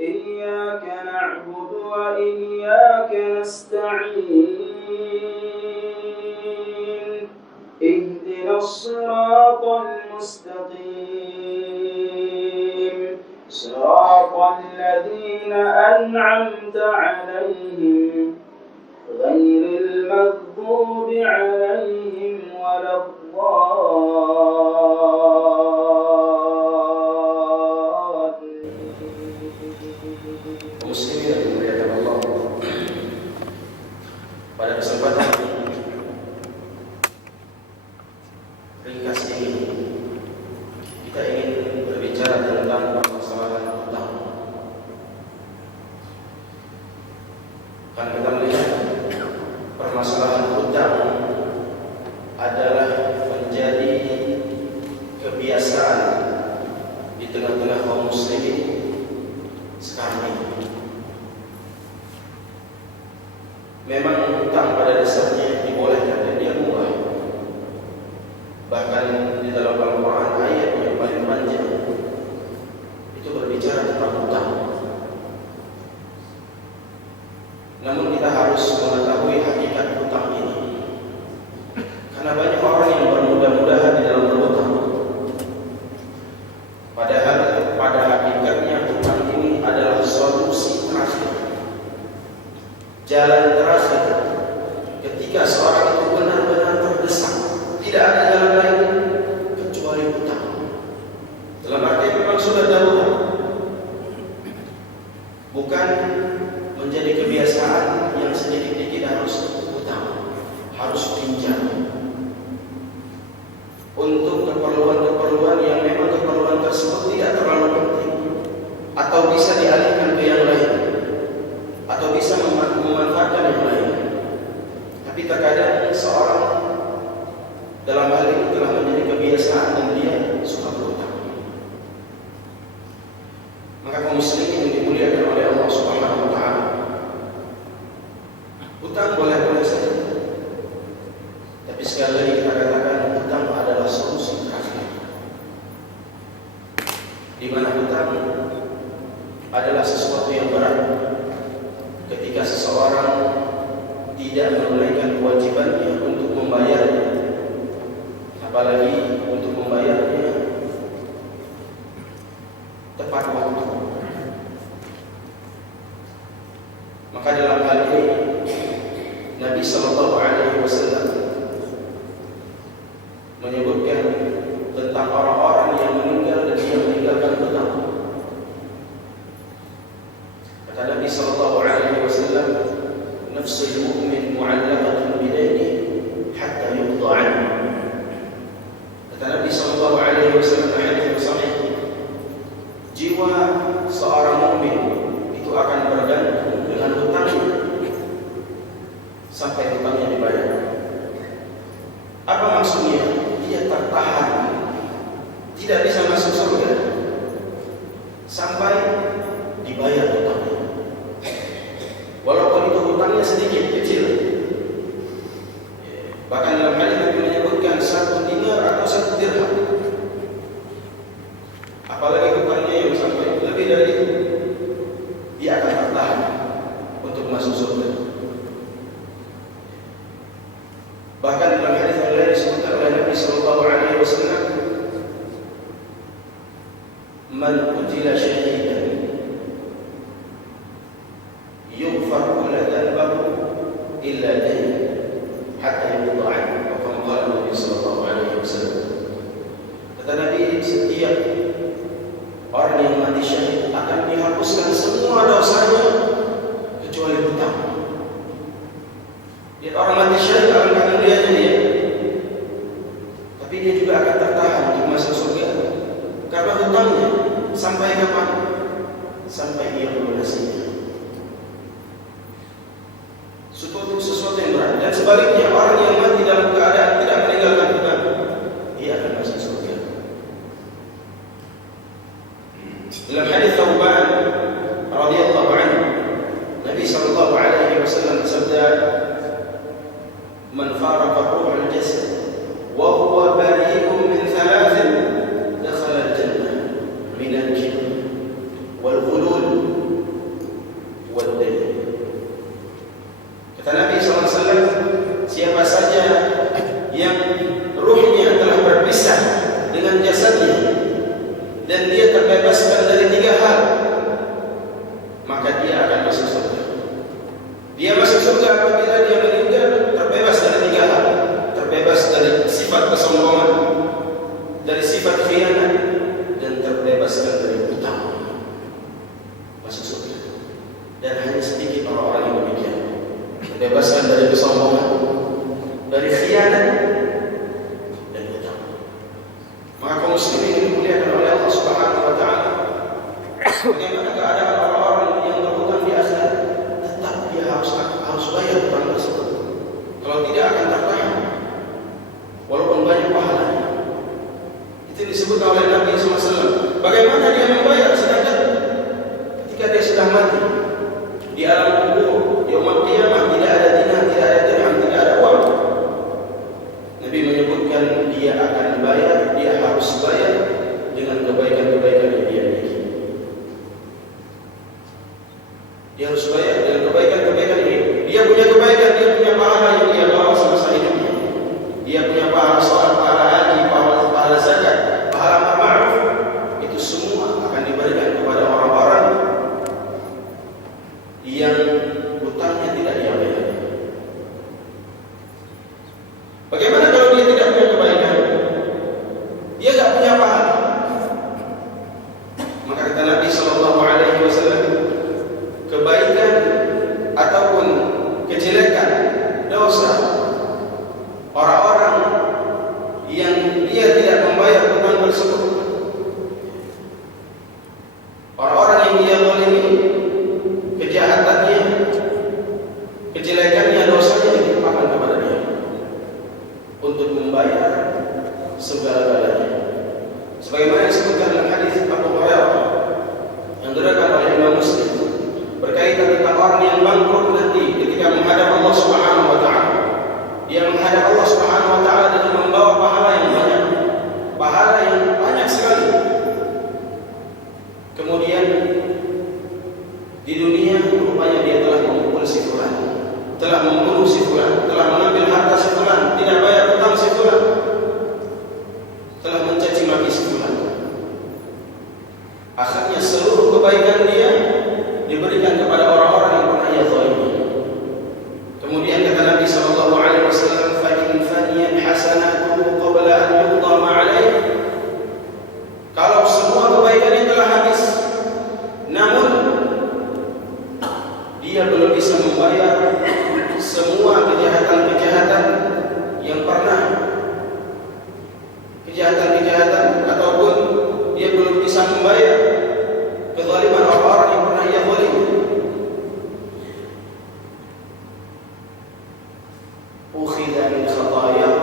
إياك نعبد وإياك نستعين اهدنا الصراط المستقيم صراط الذين أنعمت عليهم غير المغضوب عليهم ولا Muslimin yang dimuliakan Allah. Pada kesempatan ringkas ini kita ingin berbicara tentang permasalahan hutang. Kan kita melihat permasalahan hutang adalah menjadi kebiasaan di tengah-tengah kaum muslimin sekarang ini. Memang hutang pada dasarnya dibolehkan dan dia murah. Bahkan di dalam Al-Quran ayat yang paling panjang itu berbicara tentang hutang. Namun kita harus mengetahui hakikat hutang ini, karena banyak orang yang bermudah-mudahan di dalam berhutang. Padahal pada hakikatnya hutang ini adalah solusi terakhir, jalan terakhir ketika seorang itu benar-benar terdesak. Tidak ada jalan lain kecuali hutang. Dalam arti memang sudah darurat, bukan menjadi kebiasaan yang sedikit-sedikit harus hutang, harus pinjam untuk keperluan-keperluan yang memang keperluan tersebut tidak terlalu penting, atau bisa dialihkan ke yang lain, atau bisa memanfaatkan yang lain. Tapi terkadang seorang dalam hal ini telah menjadi kebiasaan dan dia suka berhutang. Maka kaum muslimin yang dimuliakan oleh Allah Subhanahu wa taala, hutang boleh-boleh saja. Tapi sekali lagi kita katakan hutang adalah solusi terakhir. Di mana hutang adalah sesuatu yang berat ketika seseorang tidak menunaikan kewajibannya untuk membayarnya, apalagi untuk membayarnya tepat waktu. Maka dalam hal ini Nabi sallallahu alaihi wasallam menyebutkan tentang orang-orang yang meninggal dan yang meninggalkan hutang. Kata Nabi sallallahu alaihi wasallam, "Nafsul mu'min mu'allaqatun bidaynihi hatta yuqda 'anhu." Kata Nabi sallallahu alaihi wasallam dalam hadis yang sahih, jiwa seorang mukmin itu akan bergantung dengan hutangnya sampai hutangnya dibayar. Apa maksudnya? Dia tertahan, tidak bisa masuk surga sampai dibayar hutangnya. Walaupun itu hutangnya sedikit, kecil. Bahkan dalam hadis Nabi menyebutkan 1 dinar atau 1 dirham. Apalagi hutangnya yang sampai lebih dari itu, dia akan tertahan untuk masuk surga. Bahkan dalam hadis yang lain disebutkan oleh Nabi sallallahu alaihi wasallam, "Man qutila syahidan yughfar kullu dhanbihi illa dayn hatta yuqda 'anhu." Kata Nabi sallallahu alaihi wasallam, kata Nabi, setiap orang yang mati syahid akan dihapuskan semua dosanya kecuali hutang. Dia orang mati syahid akan kemuliaannya dia, tapi dia juga akan tertahan di masuk surga karena hutangnya. Sampai kapan? Sampai dia melunasinya. Sesuatu yang berat. Dan sebaliknya, orang yang mati dalam keadaan tidak meninggalkan hutang, dia akan masuk surga. Dalam hadis Thawban radhiyallahu anhu, Nabi sallallahu alaihi wasallam bersabda, "Man faraqa ruhul jasad wa huwa bari'un min thalathin dakhala al-jannah min al-jinn wal ghulul dan dia terbebaskan dari 3 hal, maka dia akan masuk surga. Dia masuk surga apabila dia meninggal terbebas dari 3 hal. Terbebas dari sifat kesombongan, dari sifat khianat, dan terbebaskan dari hutang. Masuk surga. Dan hanya sedikit orang-orang yang demikian. Terbebaskan dari kesombongan, dari khianat, dan hutang. Maka kaum muslimin yang dimuliakan oleh Allah Subhanahu wa taala, bagaimana keadaan orang-orang yang berhutang di akhirat? Tetap dia harus bayar hutang tersebut. Kalau tidak akan tertahan, walaupun banyak pahalanya. Itu disebut oleh Nabi SAW. Bagaimana dia membayar sedangkan ketika dia sudah mati di alam kubur, yaumul qiyamah, tidak ada dinar, tidak ada dirham, tidak ada uang. Nabi menyebutkan dia akan bayar, dia harus bayar dengan kebaikan-kebaikan yang dia miliki. Dia harus bayar dengan kebaikan-kebaikan ini. Dia punya kebaikan, dia punya pahala yang dia bawa semasa hidupnya. Dia punya pahala sholat, pahala haji, pahala zakat, pahala amar ma'ruf. Itu semua akan diberikan kepada orang-orang yang hutangnya tidak dia bayar. Bagaimana kalau dia tidak punya kebaikan? Dia tidak punya pahala. Maka kata Nabi SAW, kebaikan ataupun kejelekan, dosa orang-orang yang dia tidak membayar hutang tersebut, orang-orang yang dia zalimi, kejahatannya, kejelekannya, dosanya ditimpakan kepada dia untuk membayar segala-galanya. Sebagaimana disebutkan dalam hadis Abu Hurairah yang diriwayatkan oleh Imam Muslim berkaitan tentang orang yang bangkrut nanti ketika menghadap Allah Subhanahu wa taala. Dia menghadap Allah Subhanahu wa taala dengan membawa pahala yang banyak. Pahala yang banyak sekali. Kemudian di dunia rupanya dia telah memukul si fulan, telah membunuh si fulan, telah mengambil harta si fulan, tidak bayar hutang si fulan, telah mencaci maki si fulan. Akhirnya seluruh kebaikan dia diberikan kepada orang-orang yang pernah ia zalimi. Kemudian kata Nabi SAW, fa in faniyat hasanatuhu qabla an yuqda ma alayh. Kalau semua kebaikannya telah habis, namun dia belum bisa membayar semua kejahatan-kejahatan yang pernah, kejahatan-kejahatan, ataupun dia belum bisa membayar kezaliman orang-orang yang pernah ia zalimi. Ukhidha min khatayahu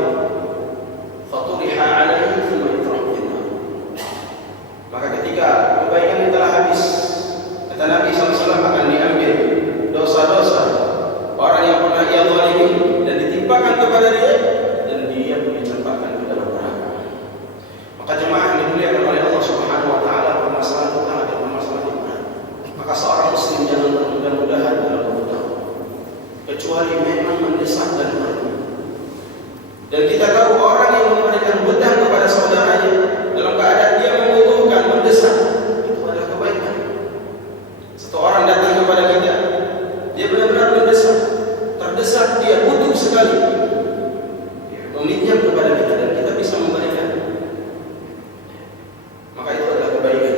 faturiha alaihi thumma yutrahu finnar. Maka ketika kebaikan telah habis, kata Nabi SAW, akan diambil dosa-dosa orang yang pernah ia zalimi dan ditimpakan kepada dia, dan dia dicampakkan ke dalam neraka. Maka jemaah yang dimuliakan oleh Allah Subhanahu wa taala, permasalahan hutang adalah permasalahan yang berat. Maka seorang muslim jangan termudah-mudahan dalam hutang, kecuali memang mendesak dan perlu. Dan kita tahu orang yang memberikan hutang kepada saudaranya dalam keadaan dia membutuhkan, mendesak, itu adalah kebaikan. Satu orang datang kepada kita, dia benar-benar mendesak, terdesak, dia butuh sekali, meminjam kepada kita dan kita bisa memberikan, maka itu adalah kebaikan.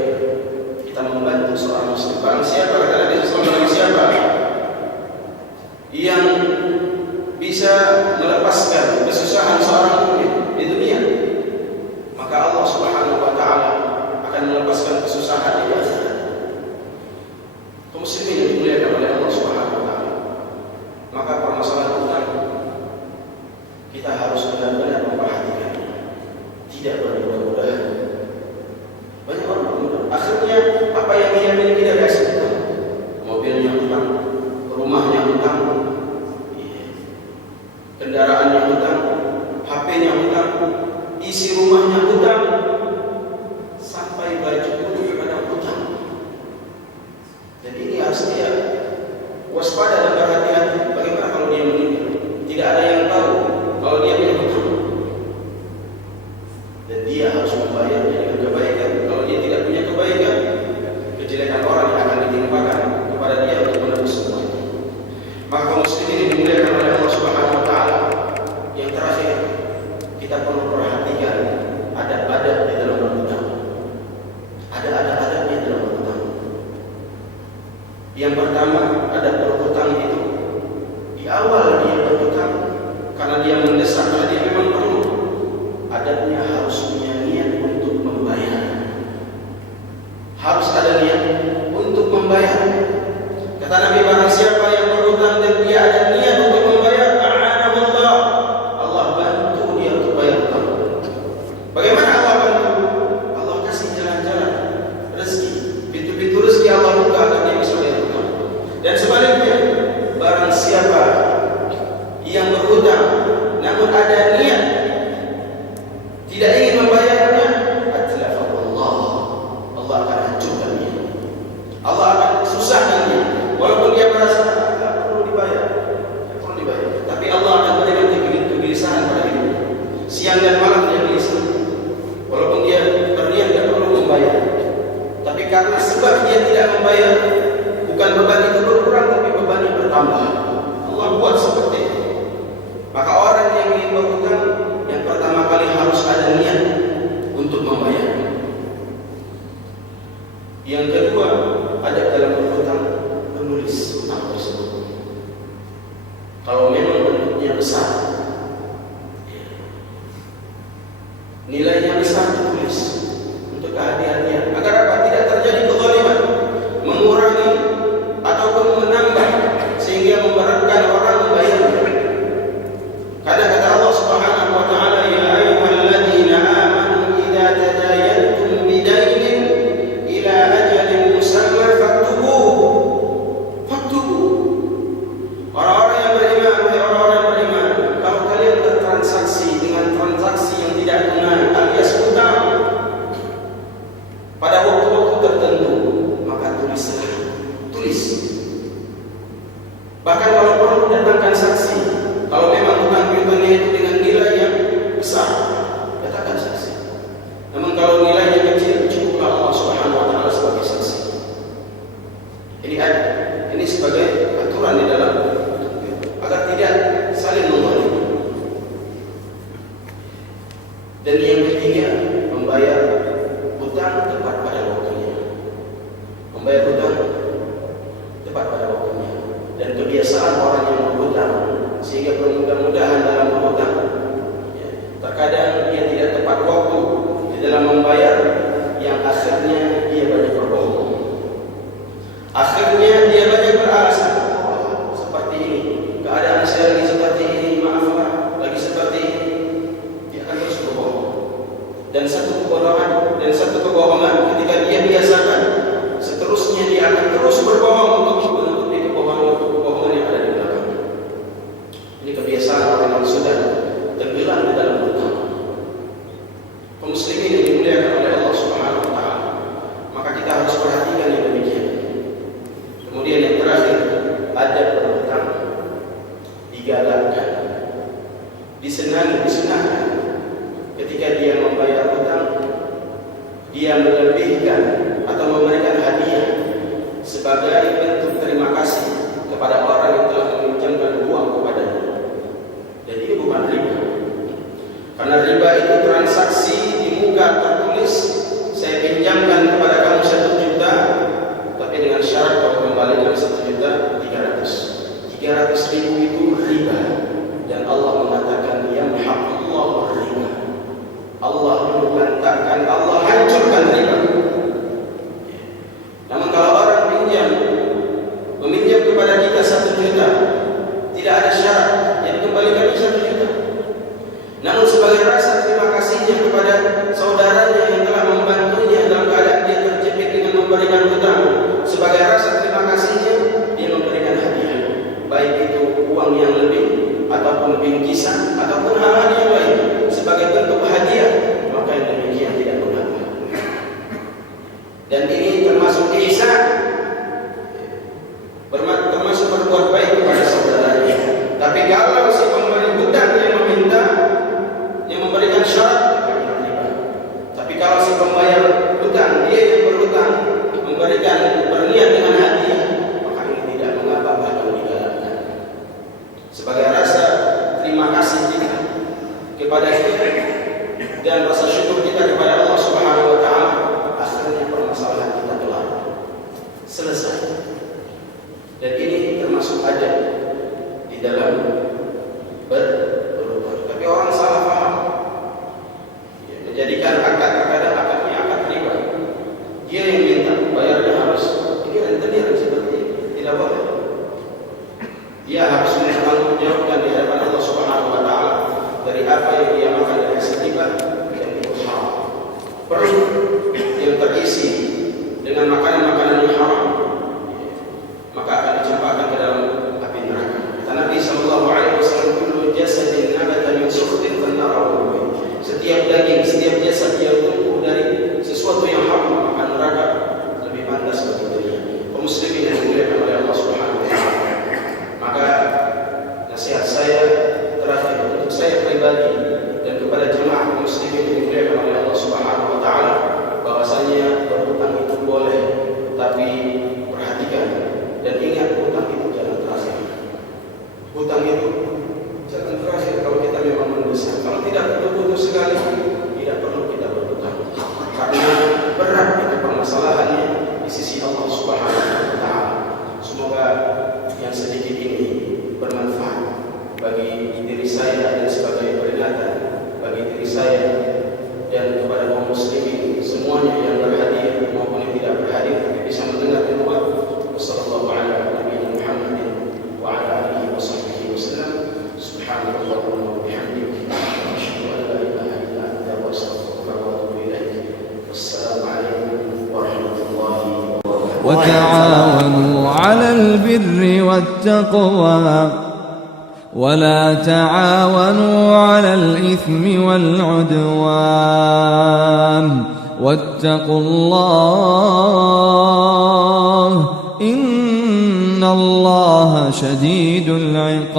Kita membantu seorang muslim. Barang siapa, kata Nabi SAW, siapa yang bisa melepaskan kesusahan seorang mukmin di dunia, maka Allah Subhanahu wa taala akan melepaskan kesusahan di akhirat. Kaum muslimin yang dimuliakan oleh Allah Subhanahu wa taala, maka permasalahan hutang kita harus benar-benar memperhatikan, tidak bermudah-mudahan. Banyak orang bermudah, akhirnya apa yang dia miliki dia kasih hutang, mobilnya hutang, rumahnya hutang, kendaraannya hutang, HP-nya hutang, isi rumahnya hutang, sampai baju pun ada hutang. Jadi ini harus dia waspada dan berhati-hati. Bagaimana kalau dia meninggal? Tidak ada yang tahu kalau dia punya hutang, dan dia harus membayarnya dengan kebaikan. Kalau dia tidak punya kejelekan orang yang akan ditimpakan kepada dia untuk menebus semua itu. Maka kaum muslimin dimuliakan oleh Allah Subhanahu wa taala. Yang terakhir, kita perlu perhatikan adab-adab di dalam berhutang. Ada adab-adabnya dalam berhutang. Yang pertama, adab berhutang itu di awal dia berhutang karena dia mendesak, karena dia memang perlu. Adabnya harus punya niat untuk membayar. Harus ada niat untuk membayar. Kata Nabi, barang siapa yang berhutang dan dia ada niat untuk membayar, a'anahullah, Allah bantu dia untuk bayar hutang. Bagaimana Allah bantu? Allah kasih jalan-jalan rezeki, pintu-pintu rezeki Allah buka agar dia bisa bayar hutang. Dan sebaliknya, barang siapa yang berhutang namun ada niat tidak ingin membayarnya, atlafahullah, Allah akan hancurkan dia. Allah akan susahkan dia. Walaupun dia merasa tak perlu dibayar, tapi Allah akan berikan kegelisahan pada hidupnya. Siang dan malam dia gelisah. Walaupun dia berniat tak perlu membayar, tapi karena sebab dia tidak membayar, bukan beban itu berkurang, tapi bebannya bertambah. Allah buat seperti itu. Maka orang yang ingin berhutang, yang pertama kali harus ada niat untuk membayar. Yang kedua, ada dalam berhutang menulis hutang tersebut. Kalau memang bentuknya besar, nilainya besar, ditulis untuk kehati-hatian. Agar apa? Tidak terjadi kezaliman, mengurangi ataupun menambah sehingga memberatkan orang membayarnya. Karena kata Allah Subhanahu wa taala, ya ayyuhalladzina amanu idza tadayantum bidainin ila ajalin musamma faktubu. Orang-orang yang beriman, orang-orang yang beriman, kalau kalian bertransaksi dengan transaksi yang tidak tunai alias hutang pada waktu-waktu tertentu, maka tulislah. Tulis. Bahkan kalau perlu datangkan saksi. Kalau memang hutang piutangnya itu dengan nilai yang besar, datangkan saksi. Namun kalau nilainya kecil, cukuplah Allah Subhanahu wa taala sebagai saksi. Ini sebagai aturan di dalam agar tidak saling menzalimi. Dan yang ketiga, membayar hutang tepat pada waktunya. Membayar hutang tepat pada waktunya. Dan kebiasaan orang yang berhutang sehingga bermudah-mudahan dalam berhutang, terkadang dia tidak tepat waktu di dalam membayar, yang akhirnya dia banyak berbohong. Akhirnya dia banyak beralasan, seperti ini, keadaan saya lagi seperti ini, maaflah, lagi seperti ini. Dia akan terus berbohong. Dan satu kebohongan ketika dia biasakan, seterusnya dia akan terus berbohong untuk menutupi kebohongan yang ada di belakang. Ini kebiasaan orang yang sudah tenggelam di dalam hutang. Kaum muslimin yang dimuliakan oleh Allah Subhanahu wa taala, maka kita harus perhatikan yang demikian. Kemudian yang terakhir, adab berhutang digalakkan, disenangkan ketika dia membayar hutang, dia melebihkan atau memberikan hadiah sebagai bentuk terima kasih kepada orang yang telah meminjamkan uang kepadanya. Dan ini bukan riba, karena riba itu transaksi di muka tertulis, saya pinjamkan kepada kamu 1 juta, tapi dengan syarat kau kembalikan 1.300.000. 300.000 itu riba. Dan Allah mengatakan, yamhaqullahu riba, Allah melantarkan, Allah hancurkan riba. Namun kalau orang meminjam kepada kita 1 juta, tidak ada syarat, jadi kembalikan 1 juta. Namun sebagai rasa terima kasihnya kepada saudaranya yang telah membantunya dalam keadaan dia terjepit dengan memberikan hutang, sebagai rasa terima kasihnya dia memberikan hadiah, baik itu uang yang lebih ataupun bingkisan ataupun hal-hal yang lain sebagai bentuk hadiah, maka yang demikian tidak mengapa. Dan ini termasuk ihsan, termasuk berbuat baik kepada saudaranya. Tapi kalau si pemberi hutang yang meminta, yang memberikan syarat, tapi kalau si pembayar hutang, dia yang berhutang, memberikan berniat dengan hati, maka ini tidak mengapa bahkan digalakkan. Sebagai rasa terima kasih kita kepada kita dan rasa syukur kita kepada Allah Subhanahu wa taala, akhirnya permasalahan kita kelar, selesai. Dan ini termasuk adab di dalam berhubungan. Tapi orang salah paham, menjadikan akad terkadang akadnya akad riba. Dia yang minta, bayarnya harus ini rentenir seperti ini. Tidak boleh. Dia harus menanggungjawabkan di hadapan Allah Subhanahu wa taala dari apa yang dia makan dari hasil riba dan itu haram. Perut yang terisi dengan makanan-makanan yang haram, maka akan dicampakkan ke dalam api neraka. Kata Nabi sallallahu alaihi wasallam, kullu jasadin nabata min sukhtin fan-naru. Setiap daging, setiap jasad yang tumbuh dari sesuatu yang haram, maka neraka lebih pantas bagi dirinya. Kaum muslimin yang dimuliakan oleh Allah Subhanahu wa taala. Maka nasihat saya terakhir untuk saya pribadi dan kepada jemaah kaum muslimin yang dimuliakan oleh Allah Subhanahu wa taala, bahwasanya berhutang itu boleh, tapi perhatikan dan ingat hutang itu jangan terakhir. Hutang itu jangan terakhir kalau kita memang mendesak. Kalau tidak putus sekali, tidak perlu kita berhutang. Karena berat itu permasalahannya di sisi Allah Subhanahu wa taala. Semoga yang sedikit ini bermanfaat bagi diri saya dan sebagai peringatan bagi diri saya dan kepada kaum muslimin semuanya yang berhadir maupun yang tidak berhadir bisa mendengar firman sallallahu alaihi Muhammadin wa ala alihi wa sahbihi wasallam. Subhanallahumma wa bihamdihi asyhadu an la ilaha illa anta wa astaghfiruka wa atubu ilaik. Wassalamu alaikum warahmatullahi wabarakatuh. وتعاونوا على البر والتقوى ولا تعاونوا على الإثم والعدوان واتقوا الله إن الله شديد العقاب.